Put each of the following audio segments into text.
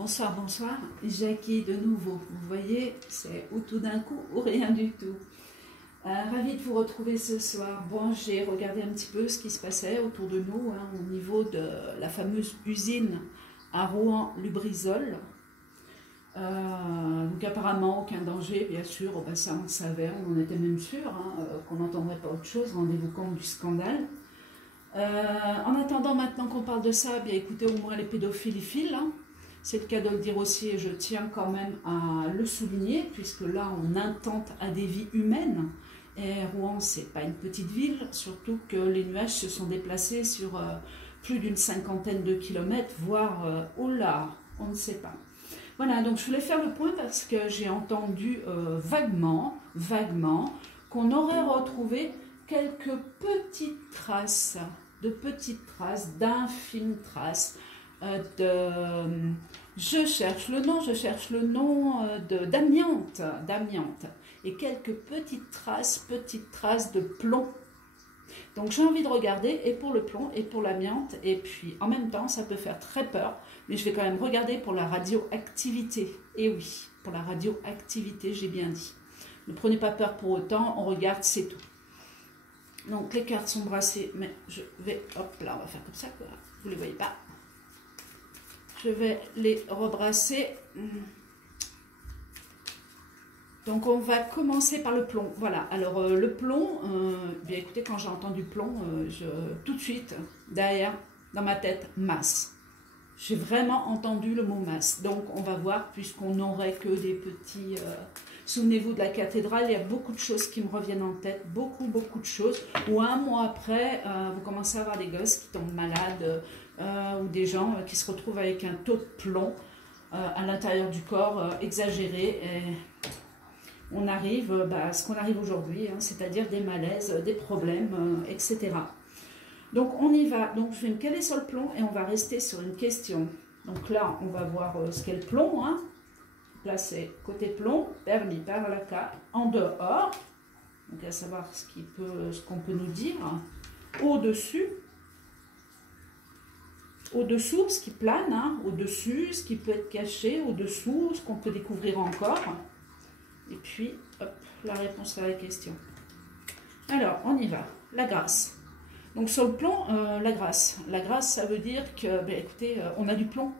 Bonsoir, bonsoir, Jackie de nouveau. Vous voyez, c'est ou tout d'un coup ou rien du tout. Ravie de vous retrouver ce soir. Bon, j'ai regardé un petit peu ce qui se passait autour de nous, au niveau de la fameuse usine à Rouen-Lubrizol. Donc apparemment, aucun danger, bien sûr, ça on savait, on en était même sûr, qu'on n'entendrait pas autre chose, rendez-vous compte du scandale. En attendant maintenant qu'on parle de ça, bien écoutez, au moins les pédophiles y filent, c'est le cas de le dire aussi et je tiens quand même à le souligner, puisque là on intente à des vies humaines. Et Rouen, c'est pas une petite ville, surtout que les nuages se sont déplacés sur plus d'une cinquantaine de kilomètres, voire, oh là, on ne sait pas. Voilà, donc je voulais faire le point parce que j'ai entendu vaguement, qu'on aurait retrouvé quelques petites traces, d'infimes traces je cherche le nom d'amiante, et quelques petites traces de plomb. Donc j'ai envie de regarder et pour le plomb et pour l'amiante, et puis en même temps ça peut faire très peur, mais je vais quand même regarder pour la radioactivité. Et oui, pour la radioactivité, j'ai bien dit. Ne prenez pas peur pour autant, on regarde, c'est tout. Donc les cartes sont brassées, mais je vais, hop là, on va faire comme ça, quoi. Vous ne les voyez pas. Je vais les rebrasser. Donc on va commencer par le plomb. Voilà, alors le plomb, bien écoutez, quand j'ai entendu plomb, tout de suite, derrière, dans ma tête, masse. J'ai vraiment entendu le mot masse. Donc on va voir, puisqu'on n'aurait que des petits... Souvenez-vous de la cathédrale, il y a beaucoup de choses qui me reviennent en tête, beaucoup de choses. Ou un mois après, vous commencez à avoir des gosses qui tombent malades, ou des gens qui se retrouvent avec un taux de plomb à l'intérieur du corps exagéré. Et on arrive à ce qu'on arrive aujourd'hui, c'est-à-dire des malaises, des problèmes, etc. Donc on y va. Donc je vais me caler sur le plomb et on va rester sur une question. Donc là, on va voir ce qu'est le plomb. Là, c'est côté plomb, permis par la carte, en dehors. Donc à savoir ce qu'on peut nous dire. Au-dessus, ce qui plane, au-dessus, ce qui peut être caché, au-dessous, ce qu'on peut découvrir encore. Et puis, hop, la réponse à la question. Alors, on y va. La grâce. Donc, sur le plomb, la grâce. La grâce, ça veut dire que, ben, écoutez, on a du plomb.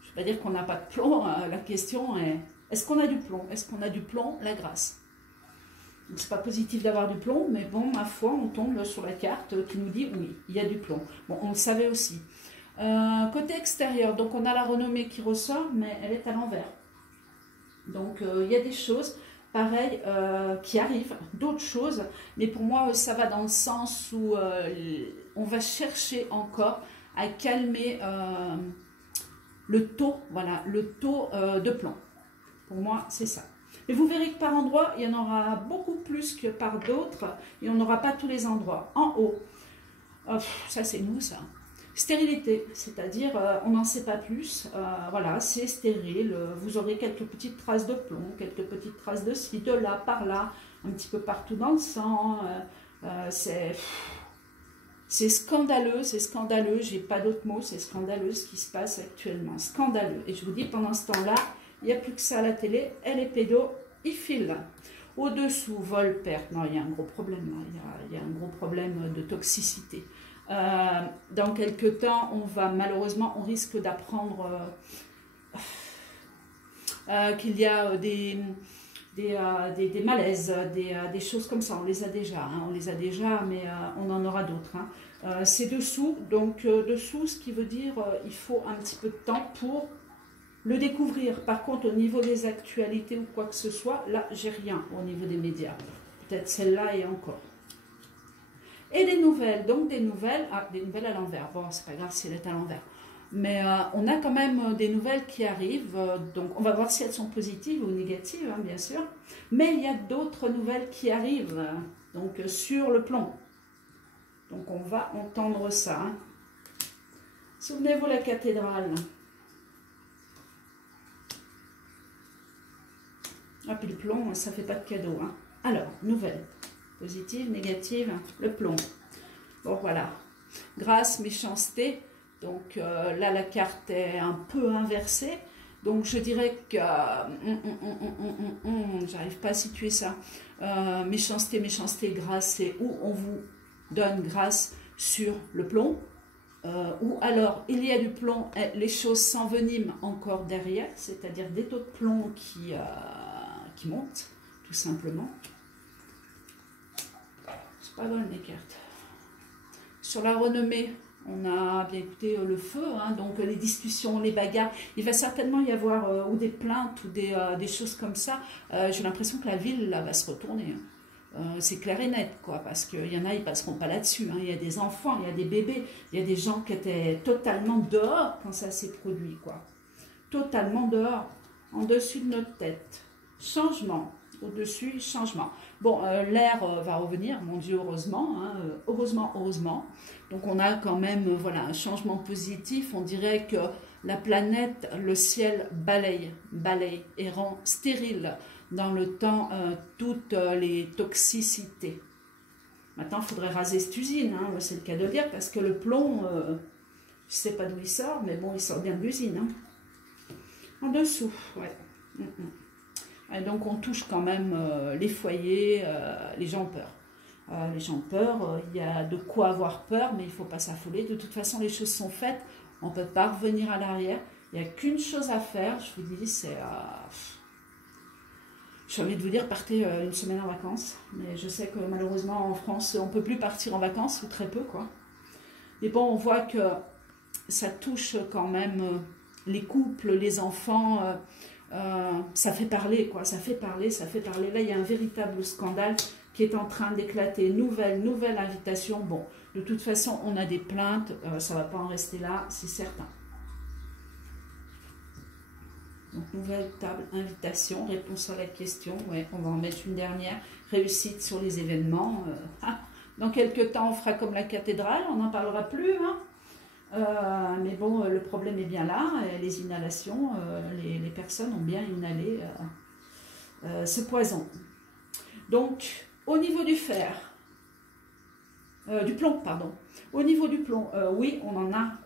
Je ne vais pas dire qu'on n'a pas de plomb. La question est, est-ce qu'on a du plomb? Est-ce qu'on a du plomb? La grâce. Ce n'est pas positif d'avoir du plomb, mais bon, ma foi, on tombe sur la carte qui nous dit, oui, il y a du plomb. Bon, on le savait aussi. Côté extérieur, donc on a la renommée qui ressort, mais elle est à l'envers. Donc il y a des choses pareilles qui arrivent, d'autres choses, mais pour moi ça va dans le sens où on va chercher encore à calmer le taux, voilà, le taux de plomb. Pour moi c'est ça. Mais vous verrez que par endroits, il y en aura beaucoup plus que par d'autres, et on n'aura pas tous les endroits. En haut, ça c'est nous ça. Stérilité, c'est-à-dire on n'en sait pas plus, voilà, c'est stérile, vous aurez quelques petites traces de plomb, quelques petites traces de ci, de là, par là, un petit peu partout dans le sang, c'est scandaleux, j'ai pas d'autre mot, c'est scandaleux ce qui se passe actuellement, scandaleux. Et je vous dis, pendant ce temps-là, il n'y a plus que ça à la télé, et les pédos, ils filent. Au-dessous, vol, perte, non, il y a un gros problème, il y a un gros problème de toxicité. Dans quelques temps, on risque d'apprendre qu'il y a des malaises, des choses comme ça. On les a déjà, mais on en aura d'autres. C'est dessous, donc dessous, ce qui veut dire il faut un petit peu de temps pour le découvrir. Par contre, au niveau des actualités ou quoi que ce soit, là, j'ai rien au niveau des médias. Peut-être celle-là et encore. Et des nouvelles, donc des nouvelles à l'envers. Bon, c'est pas grave si elle est à l'envers. Mais on a quand même des nouvelles qui arrivent. Donc, on va voir si elles sont positives ou négatives, bien sûr. Mais il y a d'autres nouvelles qui arrivent, donc sur le plomb. Donc, on va entendre ça. Souvenez-vous la cathédrale. Ah, puis le plomb, ça fait pas de cadeau. Alors, nouvelles. Positive, négative, le plomb. Bon, voilà. Grâce, méchanceté. Donc là, la carte est un peu inversée. Donc je dirais que j'arrive pas à situer ça. Méchanceté, méchanceté, grâce, c'est où on vous donne grâce sur le plomb. Ou alors il y a du plomb et les choses s'enveniment encore derrière, c'est-à-dire des taux de plomb qui montent, tout simplement. C'est pas bonne les cartes. Sur la renommée, on a bien écouté le feu, hein, donc les discussions, les bagarres. Il va certainement y avoir ou des plaintes ou des choses comme ça. J'ai l'impression que la ville là, va se retourner. Hein. C'est clair et net, quoi, parce qu'il y en a, ils passeront pas là-dessus. Hein. Il y a des enfants, il y a des bébés, il y a des gens qui étaient totalement dehors quand ça s'est produit, quoi. Totalement dehors, en dessus de notre tête. Changement, au-dessus, changement. Bon, l'air va revenir, mon Dieu, heureusement, hein, heureusement, heureusement. Donc on a quand même, voilà, un changement positif. On dirait que la planète, le ciel balaye et rend stérile dans le temps toutes les toxicités. Maintenant, il faudrait raser cette usine, hein, c'est le cas de dire, parce que le plomb, je ne sais pas d'où il sort, mais bon, il sort bien de l'usine. Hein. En dessous, ouais. Et donc, on touche quand même les foyers, les gens ont peur. Les gens ont peur, il y a de quoi avoir peur, mais il ne faut pas s'affoler. De toute façon, les choses sont faites, on ne peut pas revenir à l'arrière. Il n'y a qu'une chose à faire, je vous dis, c'est... J'ai envie de vous dire, partez une semaine en vacances. Mais je sais que malheureusement, en France, on ne peut plus partir en vacances, ou très peu, quoi. Mais bon, on voit que ça touche quand même les couples, les enfants. Ça fait parler, quoi. Ça fait parler, ça fait parler. Là, il y a un véritable scandale qui est en train d'éclater. Nouvelle invitation. Bon, de toute façon, on a des plaintes. Ça ne va pas en rester là, c'est certain. Donc, nouvelle table, invitation, réponse à la question. Ouais, on va en mettre une dernière. Réussite sur les événements. Dans quelques temps, on fera comme la cathédrale. On n'en parlera plus. Hein. Mais bon, le problème est bien là. Les inhalations, les personnes ont bien inhalé ce poison. Donc, au niveau du fer, du plomb, pardon. Au niveau du plomb, oui, on en a,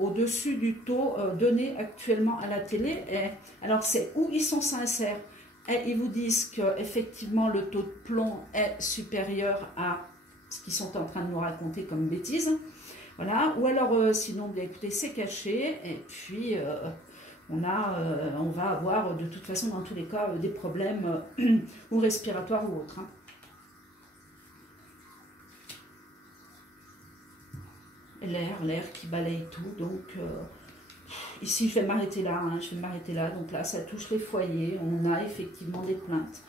au-dessus du taux donné actuellement à la télé. Et, alors, c'est où ils sont sincères et ils vous disent qu'effectivement, le taux de plomb est supérieur à ce qu'ils sont en train de nous raconter comme bêtises. Voilà. Ou alors, sinon, bien écoutez, c'est caché. Et puis, on va avoir, de toute façon, dans tous les cas, des problèmes ou respiratoires ou autres. Hein. L'air qui balaye tout, donc ici je vais m'arrêter là, hein, donc là ça touche les foyers, on a effectivement des plaintes,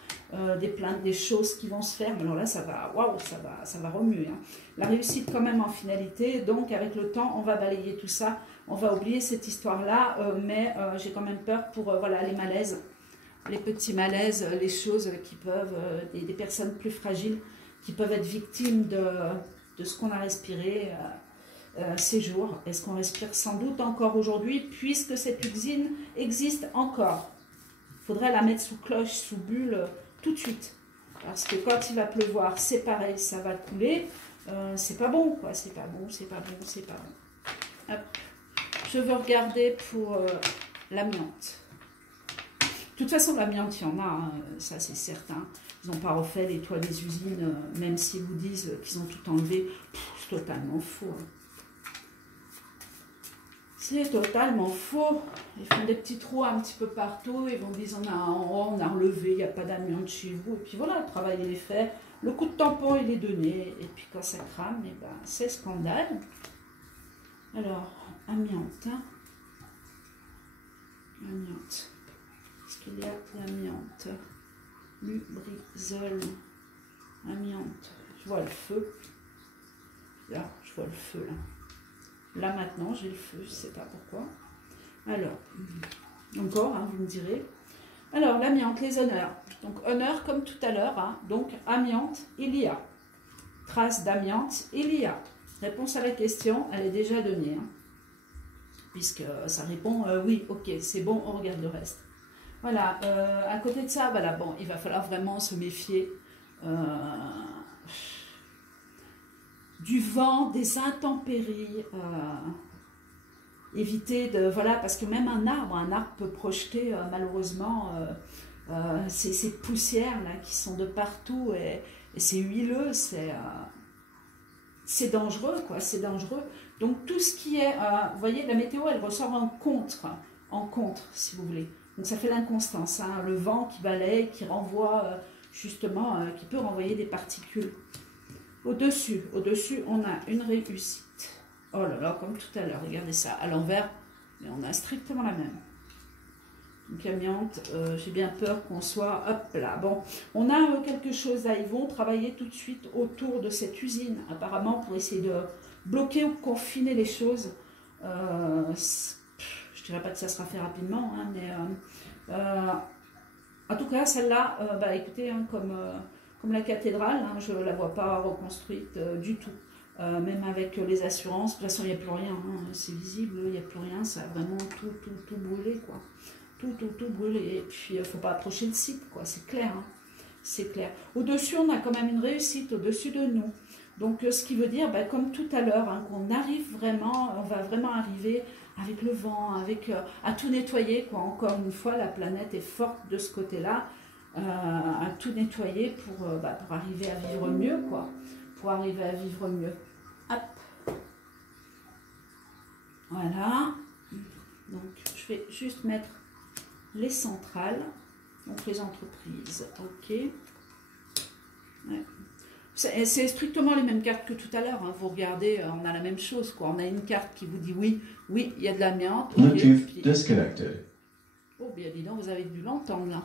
des choses qui vont se faire, mais alors là ça va, waouh, ça va remuer. Hein. La réussite quand même en finalité, donc avec le temps on va balayer tout ça, on va oublier cette histoire-là, mais j'ai quand même peur pour voilà, les malaises, les petits malaises, les choses qui peuvent, des personnes plus fragiles qui peuvent être victimes de ce qu'on a respiré, ces jours. Est-ce qu'on respire sans doute encore aujourd'hui, puisque cette usine existe encore? Il faudrait la mettre sous cloche, sous bulle, tout de suite. Parce que quand il va pleuvoir, c'est pareil, ça va couler. C'est pas bon, quoi. C'est pas bon, c'est pas bon, c'est pas bon. Hop. Je veux regarder pour l'amiante. De toute façon, l'amiante, il y en a, hein, ça c'est certain. Ils n'ont pas refait les toits des usines, même s'ils vous disent qu'ils ont tout enlevé. C'est totalement faux. Hein. C'est totalement faux. Ils font des petits trous un petit peu partout. Ils vont dire on a relevé, il n'y a pas d'amiante chez vous. Et puis voilà, le travail il est fait. Le coup de tampon il est donné. Et puis quand ça crame, eh ben, c'est scandale. Alors, amiante. Hein. Amiante. Est-ce qu'il y a l'amiante? Lubrizol. Amiante. Je vois le feu. Là, je vois le feu là. Là maintenant, j'ai le feu, je ne sais pas pourquoi. Alors, encore, hein, vous me direz. Alors, l'amiante, les honneurs. Donc, honneur comme tout à l'heure. Hein, donc, amiante, il y a. Trace d'amiante, il y a. Réponse à la question, elle est déjà donnée. Hein, puisque ça répond oui, ok, c'est bon, on regarde le reste. Voilà, à côté de ça, voilà, bon, il va falloir vraiment se méfier. Du vent, des intempéries, éviter de... Voilà, parce que même un arbre peut projeter malheureusement ces poussières-là qui sont de partout et c'est huileux, c'est dangereux, quoi, c'est dangereux. Donc tout ce qui est... vous voyez, la météo, elle ressort en contre, si vous voulez. Donc ça fait l'inconstance, hein, le vent qui balaye, qui renvoie, justement, qui peut renvoyer des particules. Au-dessus, on a une réussite. Oh là là, comme tout à l'heure, regardez ça, à l'envers, mais on a strictement la même. Donc amiante, j'ai bien peur qu'on soit, hop là. Bon, on a quelque chose là, ils vont travailler tout de suite autour de cette usine, apparemment pour essayer de bloquer ou confiner les choses. Je dirais pas que ça sera fait rapidement, hein, mais en tout cas, celle-là, bah, écoutez, hein, comme la cathédrale, hein, je ne la vois pas reconstruite du tout. Même avec les assurances, de toute façon, il n'y a plus rien, hein, c'est visible, il n'y a plus rien, ça a vraiment tout brûlé, quoi. Tout brûlé. Et puis, il ne faut pas approcher le site, quoi, c'est clair. Hein, c'est clair. Au-dessus, on a quand même une réussite, au-dessus de nous. Donc, ce qui veut dire, bah, comme tout à l'heure, hein, qu'on arrive vraiment, on va vraiment arriver avec le vent, avec à tout nettoyer, quoi. Encore une fois, la planète est forte de ce côté-là, à tout nettoyer pour arriver à vivre mieux, quoi. Pour arriver à vivre mieux. Hop. Voilà. Donc, je vais juste mettre les centrales, donc les entreprises. Ok. Ouais. C'est strictement les mêmes cartes que tout à l'heure. Hein. Vous regardez, on a la même chose, quoi. On a une carte qui vous dit oui, il y a de l'amiante. Bluetooth disconnected. Oh, bien dis donc, vous avez dû l'entendre là.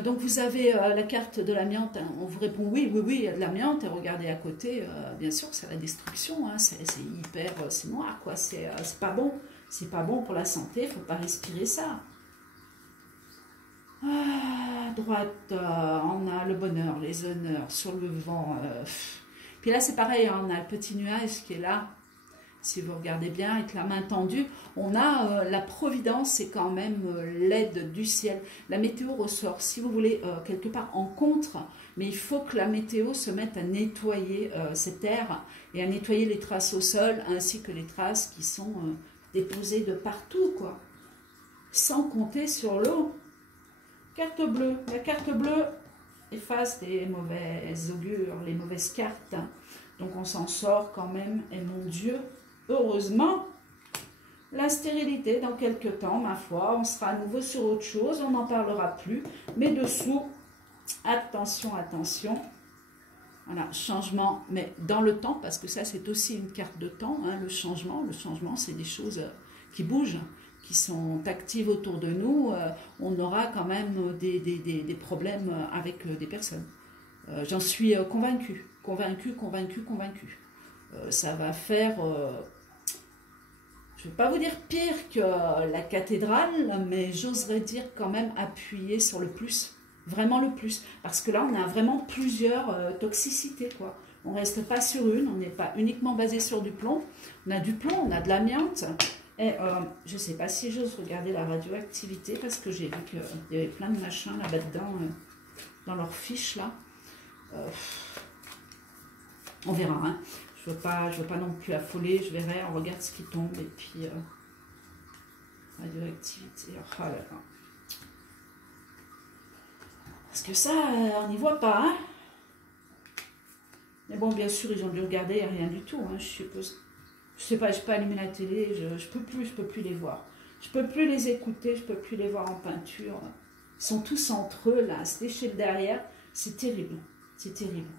Donc vous avez la carte de l'amiante, hein, on vous répond oui, il y a de l'amiante, et regardez à côté, bien sûr c'est la destruction, hein, c'est hyper, c'est noir, quoi, c'est pas bon pour la santé, il ne faut pas respirer ça. À droite, on a le bonheur, les honneurs, sur le vent, puis là c'est pareil, hein, on a le petit nuage qui est là. Si vous regardez bien, avec la main tendue, on a la providence, c'est quand même l'aide du ciel. La météo ressort, si vous voulez, quelque part en contre, mais il faut que la météo se mette à nettoyer cette air et à nettoyer les traces au sol, ainsi que les traces qui sont déposées de partout, quoi. Sans compter sur l'eau. Carte bleue. La carte bleue efface les mauvaises augures, les mauvaises cartes. Donc on s'en sort quand même, et mon Dieu, heureusement, la stérilité dans quelques temps, ma foi, on sera à nouveau sur autre chose, on n'en parlera plus. Mais dessous, attention, attention. Voilà, changement, mais dans le temps, parce que ça c'est aussi une carte de temps, hein, le changement c'est des choses qui bougent, qui sont actives autour de nous. On aura quand même des problèmes avec des personnes. J'en suis convaincue. Ça va faire, je ne vais pas vous dire pire que la cathédrale, mais j'oserais dire quand même appuyer sur le plus, vraiment le plus, parce que là on a vraiment plusieurs toxicités, quoi. On ne reste pas sur une, on n'est pas uniquement basé sur du plomb, on a du plomb, on a de l'amiante, et je ne sais pas si j'ose regarder la radioactivité, parce que j'ai vu qu'il y avait plein de machins là-bas dedans, dans leurs fiches là. On verra, hein. Je veux pas non plus affoler, je verrai, on regarde ce qui tombe, et puis radioactivité, oh là là. Parce que ça, on n'y voit pas, hein. Mais bon, bien sûr, ils ont dû regarder, rien du tout, hein, je suppose. Je sais pas, je peux allumer la télé, je peux plus les voir. Je peux plus les écouter, je peux plus les voir en peinture. Ils sont tous entre eux, là, se lécher le derrière, c'est terrible, c'est terrible.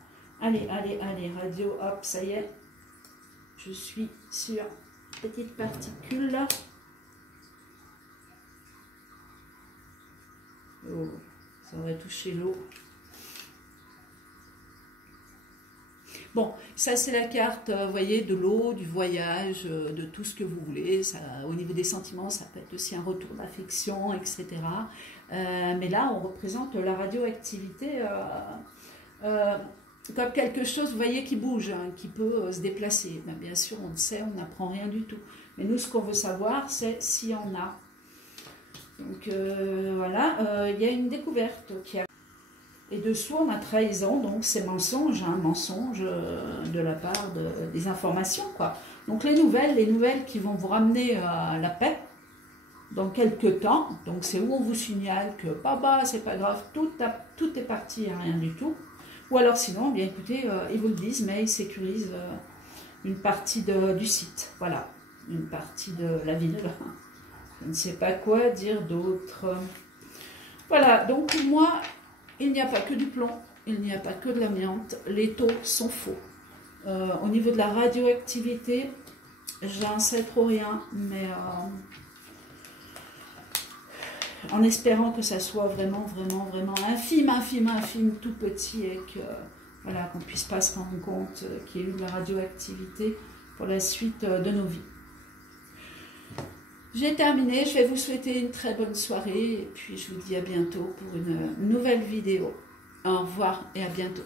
Allez, radio, hop, ça y est. Je suis sur petite particule là. Oh, ça aurait touché l'eau. Bon, ça c'est la carte, vous voyez, de l'eau, du voyage, de tout ce que vous voulez. Ça, au niveau des sentiments, ça peut être aussi un retour d'affection, etc. Mais là, on représente la radioactivité comme quelque chose, vous voyez, qui bouge, hein, qui peut se déplacer. Ben, bien sûr, on le sait, on n'apprend rien du tout. Mais nous, ce qu'on veut savoir, c'est s'il y en a. Donc voilà, il y a une découverte qui a... Et dessous, on a trahison, donc c'est mensonge, hein, mensonge de la part des informations, quoi. Donc les nouvelles qui vont vous ramener à la paix dans quelques temps. Donc c'est où on vous signale que c'est pas grave, tout est parti et rien du tout. Ou alors sinon, bien écoutez, ils vous le disent, mais ils sécurisent une partie du site. Voilà, une partie de la ville. Je ne sais pas quoi dire d'autre. Voilà, donc pour moi, il n'y a pas que du plomb, il n'y a pas que de l'amiante. Les taux sont faux. Au niveau de la radioactivité, j'en sais trop rien, mais en espérant que ça soit vraiment infime, tout petit, et que voilà, qu'on ne puisse pas se rendre compte qu'il y a eu de la radioactivité pour la suite de nos vies. J'ai terminé, je vais vous souhaiter une très bonne soirée et puis je vous dis à bientôt pour une nouvelle vidéo. Au revoir et à bientôt.